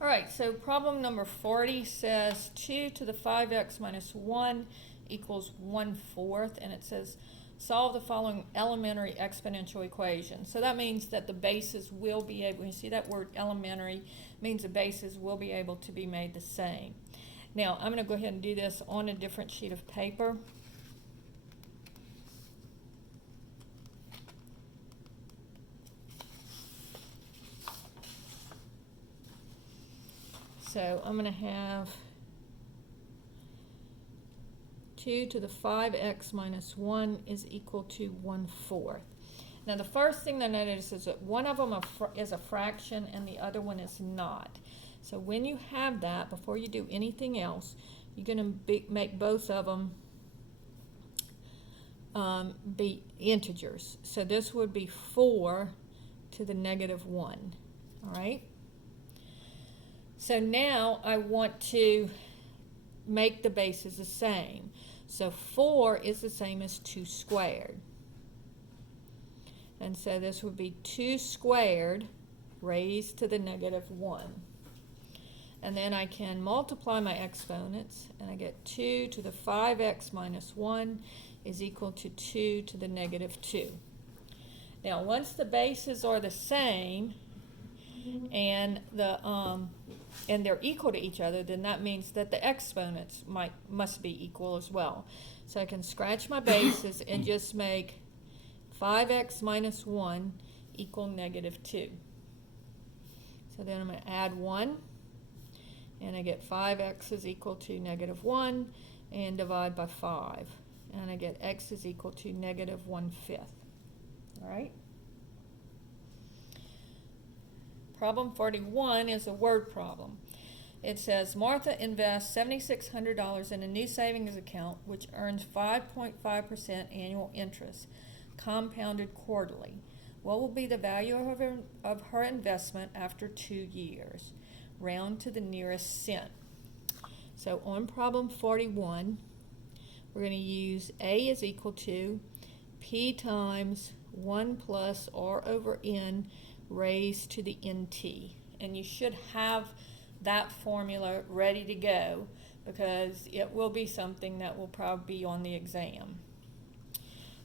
All right, so problem number 40 says 2 to the 5x minus 1 equals 1/4, and it says solve the following elementary exponential equation. So that means that the bases will be able, you see that word elementary, means the bases will be able to be made the same. Now, I'm going to go ahead and do this on a different sheet of paper. So I'm going to have 2 to the 5x minus 1 is equal to 1/4. Now the first thing to notice is that one of them is a fraction and the other one is not. So when you have that, before you do anything else, you're going to make both of them be integers. So this would be 4 to the negative 1. All right? So now I want to make the bases the same. So 4 is the same as 2 squared. And so this would be 2 squared raised to the negative 1. And then I can multiply my exponents, and I get 2 to the 5x minus 1 is equal to 2 to the negative 2. Now once the bases are the same, and they're equal to each other, then that means that the exponents must be equal as well. So I can scratch my bases and just make 5x minus 1 equal negative 2. So then I'm going to add 1, and I get 5x is equal to negative 1, and divide by 5. And I get x is equal to negative 1/5. All right? Problem 41 is a word problem. It says Martha invests $7,600 in a new savings account which earns 5.5% annual interest, compounded quarterly. What will be the value of her investment after 2 years? Round to the nearest cent. So on problem 41, we're going to use A is equal to P times 1 plus R over N raised to the nt. And you should have that formula ready to go because it will be something that will probably be on the exam.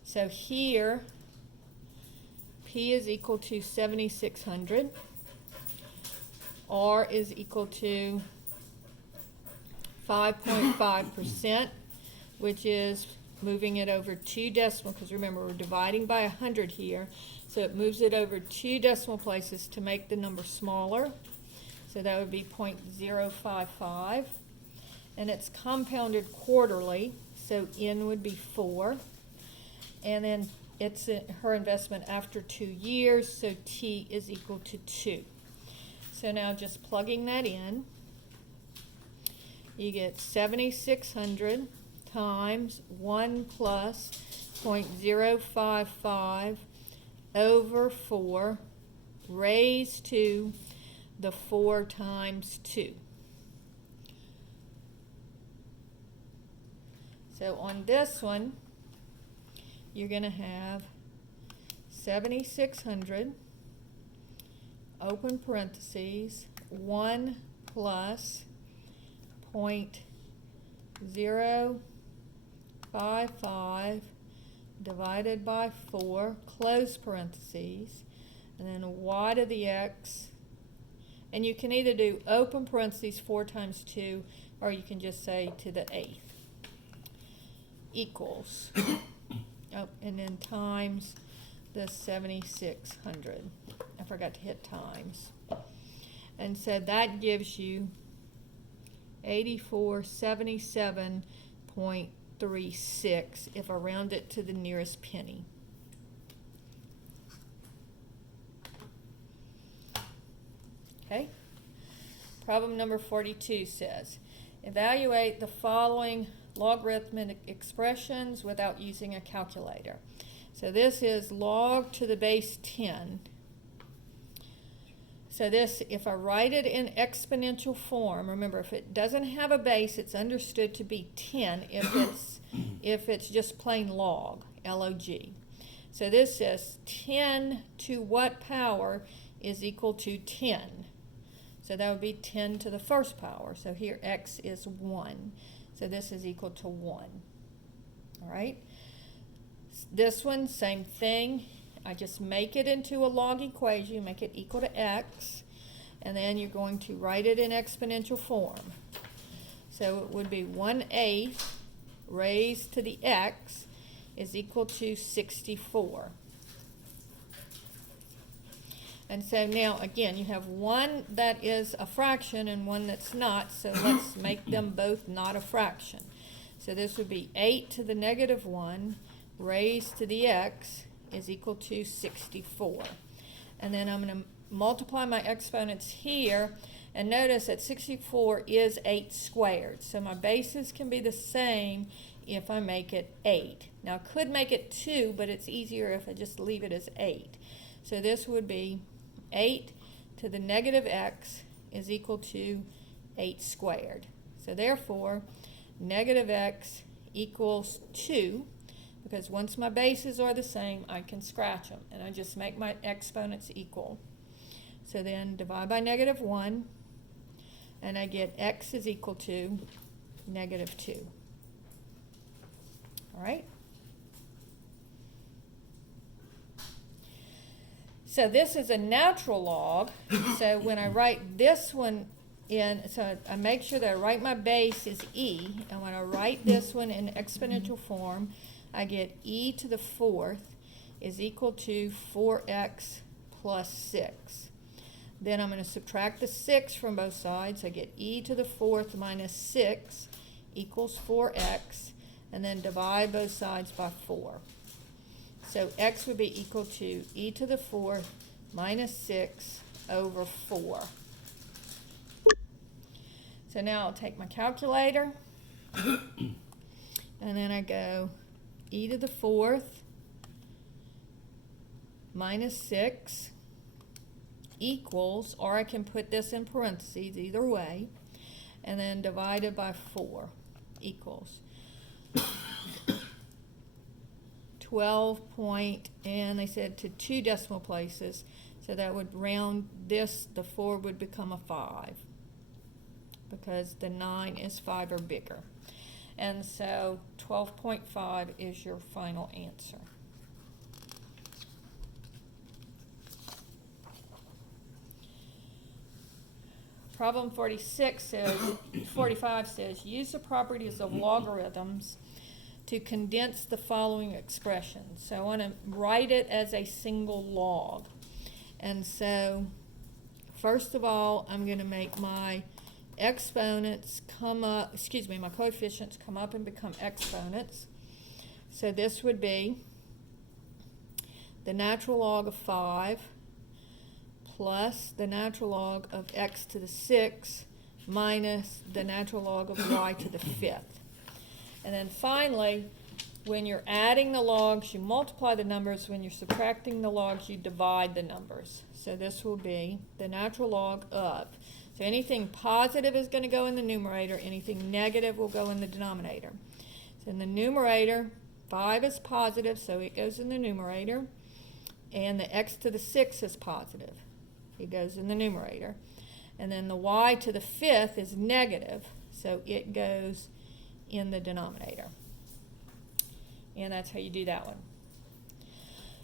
So here, P is equal to 7,600. R is equal to 5.5%, which is moving it over 2 decimal, because remember we're dividing by 100 here, so it moves it over 2 decimal places to make the number smaller. So that would be 0.055, and it's compounded quarterly, so N would be 4, and then it's her investment after 2 years, so T is equal to 2. So now just plugging that in, you get 7,600 times 1 plus 0.055 over 4 raised to the 4 times 2. So on this one, you're going to have 7,600, open parentheses, 1 plus 0.055 divided by 4, close parentheses, and then y to the x. And you can either do open parentheses 4 times 2, or you can just say to the 8th, equals, oh, and then times the 7,600. I forgot to hit times. And so that gives you 8477.36 if I round it to the nearest penny. Okay? Problem number 42 says, evaluate the following logarithmic expressions without using a calculator. So this is log to the base 10. So this, if I write it in exponential form, remember if it doesn't have a base, it's understood to be 10 if it's just plain log, L-O-G. So this says 10 to what power is equal to 10? So that would be 10 to the first power. So here x is 1. So this is equal to 1. All right? This one, same thing. I just make it into a log equation, make it equal to x, and then you're going to write it in exponential form. So it would be 1/8 raised to the x is equal to 64. And so now, again, you have one that is a fraction and one that's not, so let's make them both not a fraction. So this would be 8 to the negative 1 raised to the x is equal to 64. And then I'm going to multiply my exponents here, and notice that 64 is 8 squared. So my bases can be the same if I make it 8. Now I could make it 2, but it's easier if I just leave it as 8. So this would be 8 to the negative x is equal to 8 squared. So therefore, negative x equals 2, because once my bases are the same, I can scratch them, and I just make my exponents equal. So then divide by negative 1, and I get x is equal to negative 2. All right? So this is a natural log. So when I write this one in, so I make sure that I write my base as e, and when I write this one in exponential form, I get e to the 4th is equal to 4x plus 6. Then I'm going to subtract the 6 from both sides. I get e to the 4th minus 6 equals 4x, and then divide both sides by 4. So x would be equal to e to the 4th minus 6 over 4. So now I'll take my calculator, and then I go e to the 4th minus 6 equals, or I can put this in parentheses, either way, and then divided by 4 equals 12 point, and they said to 2 decimal places, so that would round this, the 4 would become a 5, because the 9 is 5 or bigger. And so 12.5 is your final answer. Problem 45 says, use the properties of logarithms to condense the following expression. So I want to write it as a single log. And so, first of all, I'm going to make my exponents come up, my coefficients come up and become exponents. So this would be the natural log of 5 plus the natural log of x to the 6 minus the natural log of y to the 5th. And then finally, when you're adding the logs, you multiply the numbers. When you're subtracting the logs, you divide the numbers. So this will be the natural log of. So anything positive is going to go in the numerator. Anything negative will go in the denominator. So in the numerator, 5 is positive, so it goes in the numerator. And the x to the 6 is positive. It goes in the numerator. And then the y to the 5th is negative, so it goes in the denominator. And that's how you do that one.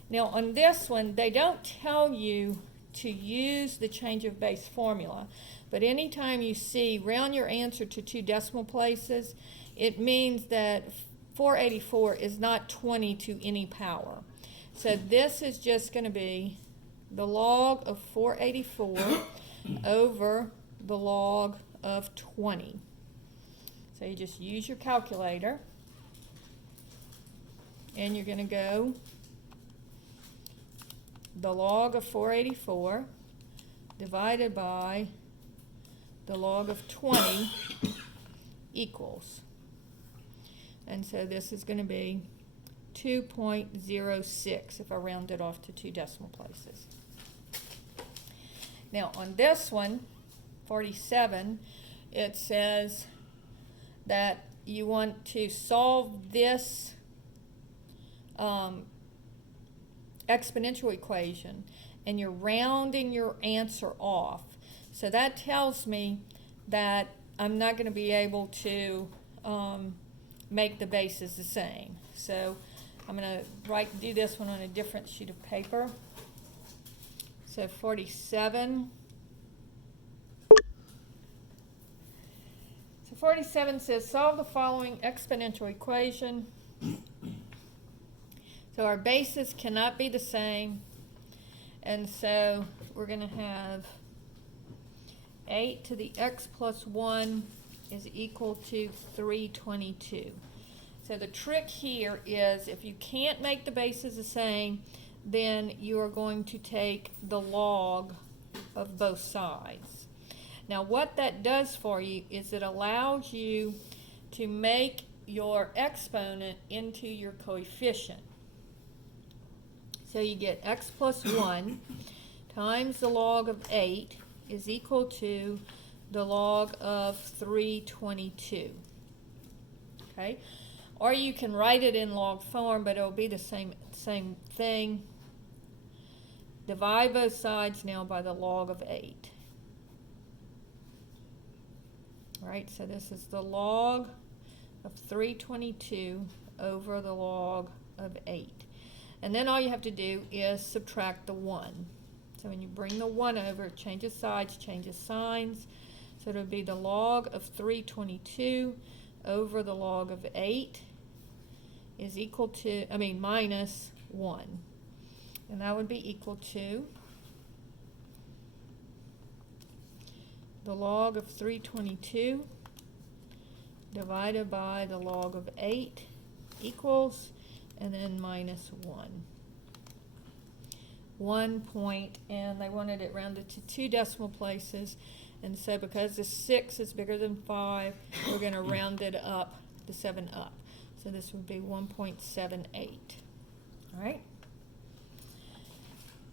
Now on this one, they don't tell you to use the change of base formula, but anytime you see round your answer to 2 decimal places, it means that 484 is not 20 to any power. So this is just going to be the log of 484 over the log of 20. So you just use your calculator, and you're going to go the log of 484 divided by the log of 20 equals. And so this is going to be 2.06 if I round it off to 2 decimal places. Now on this one, 47, it says that you want to solve this exponential equation, and you're rounding your answer off. So that tells me that I'm not going to be able to make the bases the same. So I'm going to do this one on a different sheet of paper. So 47. So 47 says solve the following exponential equation. So our bases cannot be the same. And so we're going to have 8 to the x plus 1 is equal to 322. So the trick here is if you can't make the bases the same, then you are going to take the log of both sides. Now what that does for you is it allows you to make your exponent into your coefficient. So you get x plus 1 times the log of 8 is equal to the log of 322. Okay? Or you can write it in log form, but it'll be the same thing. Divide both sides now by the log of 8. All right, so this is the log of 322 over the log of 8. And then all you have to do is subtract the 1. So when you bring the 1 over, it changes sides, changes signs. So it'll be the log of 322 over the log of 8 is equal to, minus 1. And that would be equal to the log of 322 divided by the log of 8 equals, and then minus 1. 1 point, and they wanted it rounded to 2 decimal places. And so because the 6 is bigger than 5, we're going to round it up to 7 up. So this would be 1.78. All right.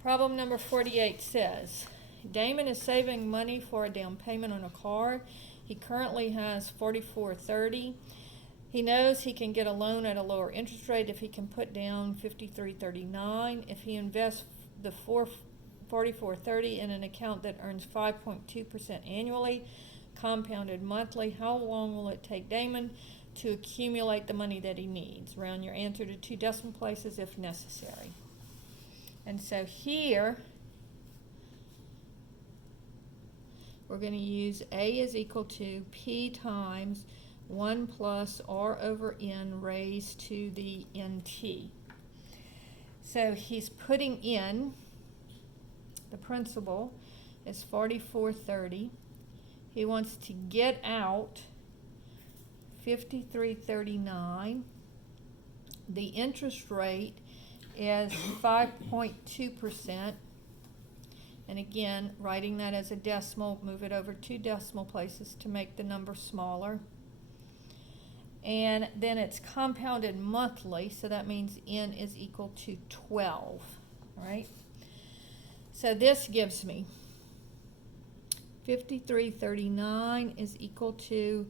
Problem number 48 says, Damon is saving money for a down payment on a car. He currently has $44.30. He knows he can get a loan at a lower interest rate if he can put down $53.39. If he invests the $44.30 in an account that earns 5.2% annually, compounded monthly, how long will it take Damon to accumulate the money that he needs? Round your answer to 2 decimal places if necessary. And so here, we're going to use A is equal to P times 1 plus R over N raised to the NT. So he's putting in, the principal is $44.30. He wants to get out $53.39. The interest rate is 5.2%. And again, writing that as a decimal, move it over 2 decimal places to make the number smaller. And then it's compounded monthly, so that means N is equal to 12, right? So this gives me $53.39 is equal to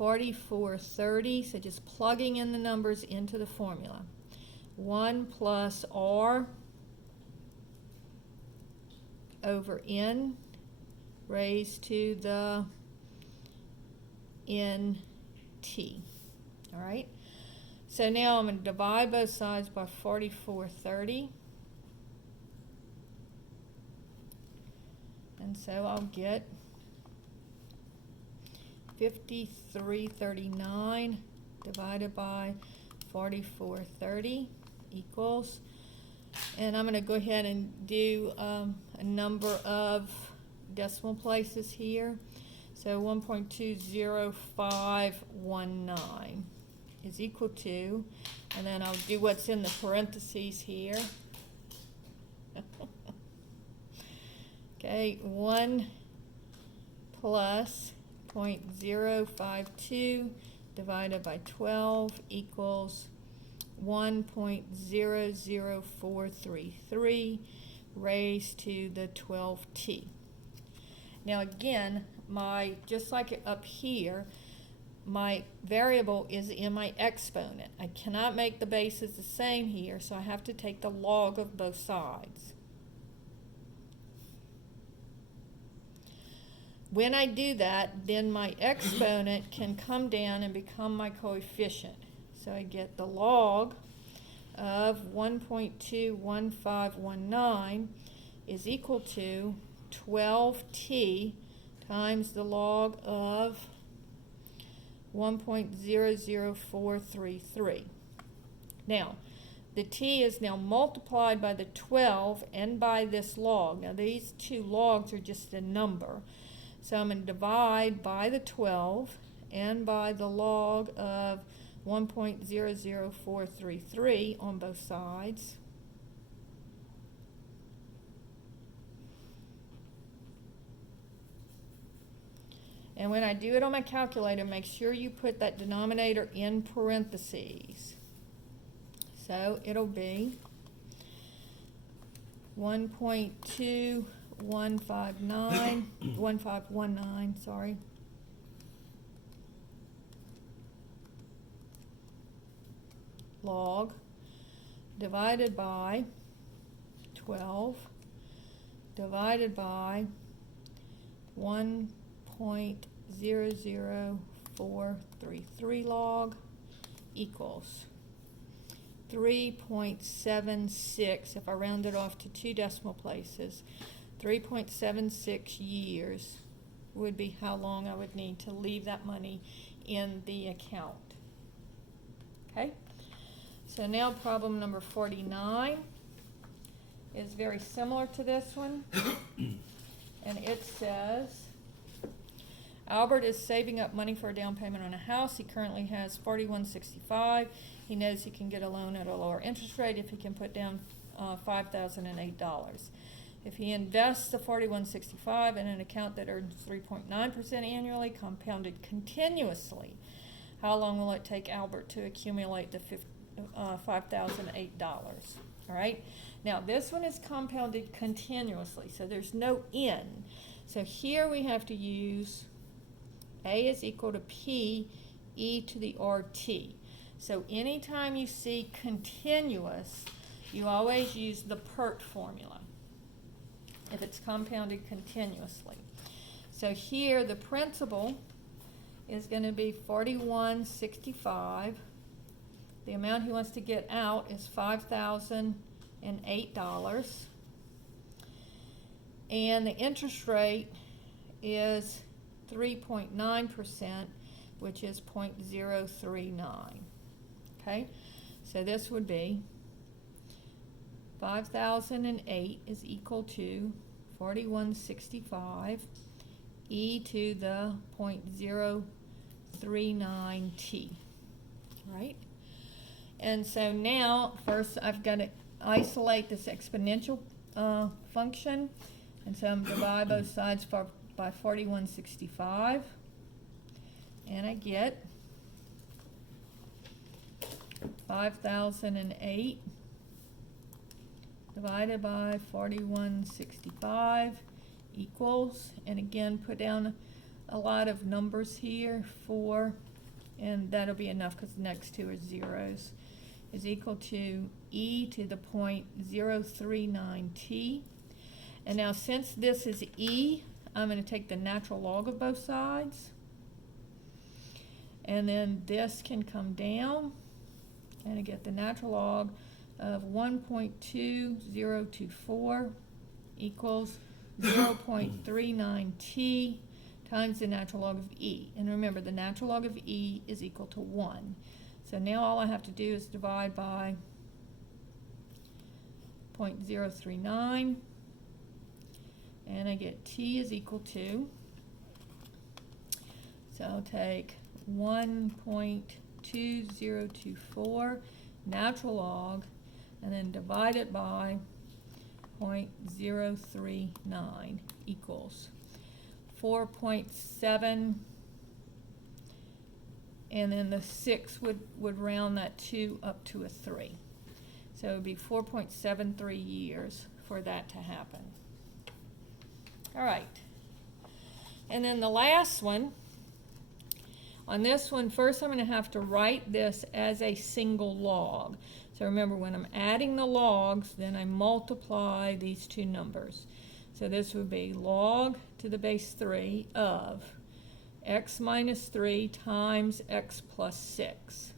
$44.30, so just plugging in the numbers into the formula. 1 plus R over N raised to the NT. All right, so now I'm going to divide both sides by $44.30. And so I'll get $53.39 divided by $44.30 equals, and I'm going to go ahead and do a number of decimal places here. So 1.20519 is equal to, and then I'll do what's in the parentheses here. Okay, 1 plus 0.052 divided by 12 equals 1.00433 raised to the 12t. Now again, just like up here, my variable is in my exponent. I cannot make the bases the same here, so I have to take the log of both sides. when I do that, then my exponent can come down and become my coefficient. So I get the log of 1.21519 is equal to 12t times the log of 1.00433. Now, the t is now multiplied by the 12 and by this log. Now, these two logs are just a number. So I'm going to divide by the 12 and by the log of 1.00433 on both sides. And when I do it on my calculator, make sure you put that denominator in parentheses. So it'll be 1519, sorry. Log divided by 12 divided by 1.00433 log equals 3.76, if I round it off to 2 decimal places, 3.76 years would be how long I would need to leave that money in the account. Okay? So now problem number 49 is very similar to this one. And it says, Albert is saving up money for a down payment on a house. He currently has $41.65. He knows he can get a loan at a lower interest rate if he can put down $5,008. If he invests the $41.65 in an account that earns 3.9% annually, compounded continuously, how long will it take Albert to accumulate the $5,008? All right. Now this one is compounded continuously, so there's no end. So here we have to use A is equal to P e to the RT. So anytime you see continuous, you always use the PERT formula if it's compounded continuously. So here the principal is going to be $41.65. The amount he wants to get out is $5,008. And the interest rate is 3.9%, which is 0.039. Okay, so this would be 5,008 is equal to 41.65 e to the 0.039t. Right? And so now, first I've got to isolate this exponential function. And so I'm going to divide both sides by 41.65. And I get 5,008 divided by 41.65 equals, and again put down a lot of numbers here, 4, and that'll be enough because the next two are zeros, is equal to e to the 0.039t. And now since this is e, I'm going to take the natural log of both sides, and then this can come down, and I get the natural log of 1.2024 equals 0.39t times the natural log of e. And remember, the natural log of e is equal to 1. So now all I have to do is divide by 0.039, and I get t is equal to, so I'll take 1.2024 natural log and then divide it by 0.039 equals 4.7, and then the 6 would round that 2 up to a 3. So it would be 4.73 years for that to happen. All right. And then the last one, on this one, first I'm going to have to write this as a single log. So remember, when I'm adding the logs, then I multiply these two numbers. So this would be log to the base 3 of x minus 3 times x plus 6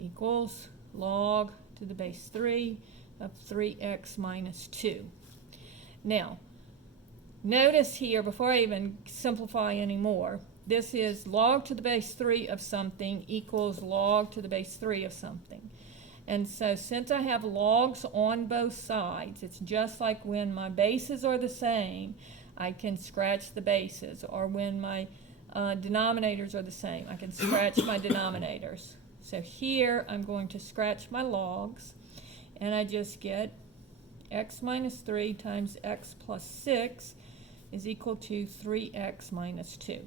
equals log to the base 3 of 3x minus 2. Now, notice here, before I even simplify anymore, this is log to the base 3 of something equals log to the base 3 of something. And so since I have logs on both sides, it's just like when my bases are the same, I can scratch the bases, or when my denominators are the same, I can scratch my denominators. So here I'm going to scratch my logs, and I just get x minus 3 times x plus 6 is equal to 3x minus 2.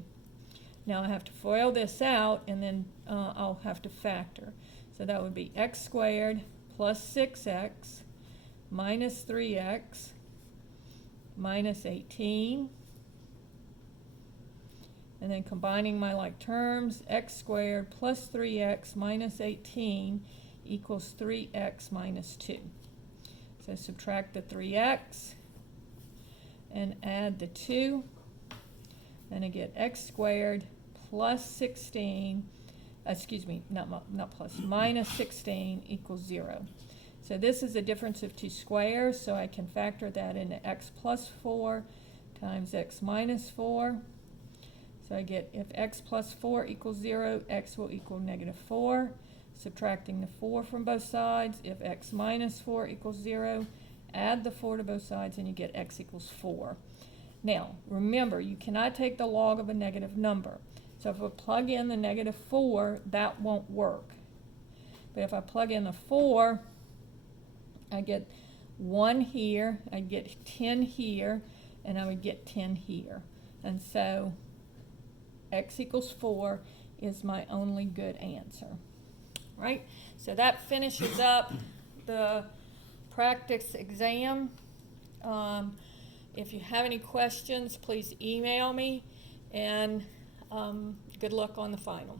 Now I have to FOIL this out, and then I'll have to factor. So that would be x squared plus 6x minus 3x minus 18. And then combining my like terms, x squared plus 3x minus 18 equals 3x minus 2. So subtract the 3x and add the 2. Then I get x squared plus 16, minus 16 equals 0. So this is a difference of two squares, so I can factor that into x plus 4 times x minus 4. So I get if x plus 4 equals 0, x will equal negative 4. Subtracting the 4 from both sides, if x minus 4 equals 0, add the 4 to both sides and you get x equals 4. Now, remember, you cannot take the log of a negative number. So if I plug in the negative 4, that won't work. But if I plug in the 4, I get 1 here, I get 10 here, and I would get 10 here. And so x equals 4 is my only good answer. Right? So that finishes up the practice exam. If you have any questions, please email me, and good luck on the final.